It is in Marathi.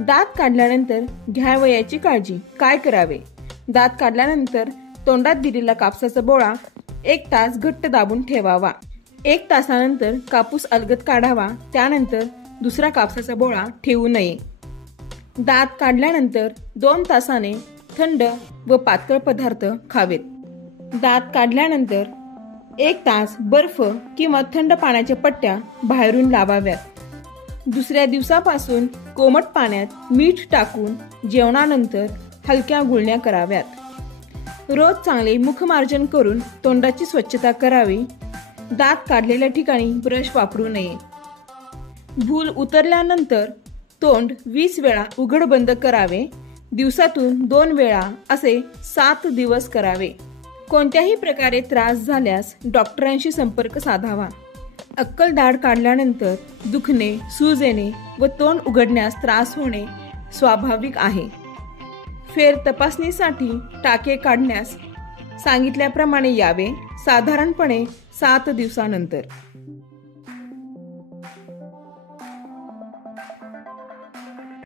दात काढल्यानंतर घ्यावयाची काळजी. काय करावे? दात काढल्यानंतर तोंडात दिलेला कापसाचा बोळा 1 तास घट्ट दाबून ठेवावा. 1 तासानंतर कापूस अलगद काढावा. त्यानंतर दुसरा कापसाचा बोळा ठेवू नये. दात काढल्यानंतर 2 तासाने थंड व पातळ पदार्थ खावेत. दात काढल्यानंतर 1 तास बर्फ किंवा थंड पाण्याच्या पट्ट्या बाहेरून लावाव्यात. दुसऱ्या दिवसापासून कोमट पाण्यात मीठ टाकून जेवणानंतर हलक्या गुळण्या कराव्यात. रोज चांगले मुखमार्जन करून तोंडाची स्वच्छता करावी. दात काढलेल्या ठिकाणी ब्रश वापरू नये. भूल उतरल्यानंतर तोंड 20 वेळा उघड बंद करावे. दिवसातून 2 वेळा असे 7 दिवस करावे. कोणत्याही प्रकारे त्रास झाल्यास डॉक्टरांशी संपर्क साधावा. अक्कल दाढ काढल्यानंतर दुखणे, सूज येणे व तोंड उघडण्यास त्रास होणे स्वाभाविक आहे. फेर तपासणीसाठी टाके काढण्यास सांगितल्याप्रमाणे यावे, साधारणपणे 7 दिवसानंतर.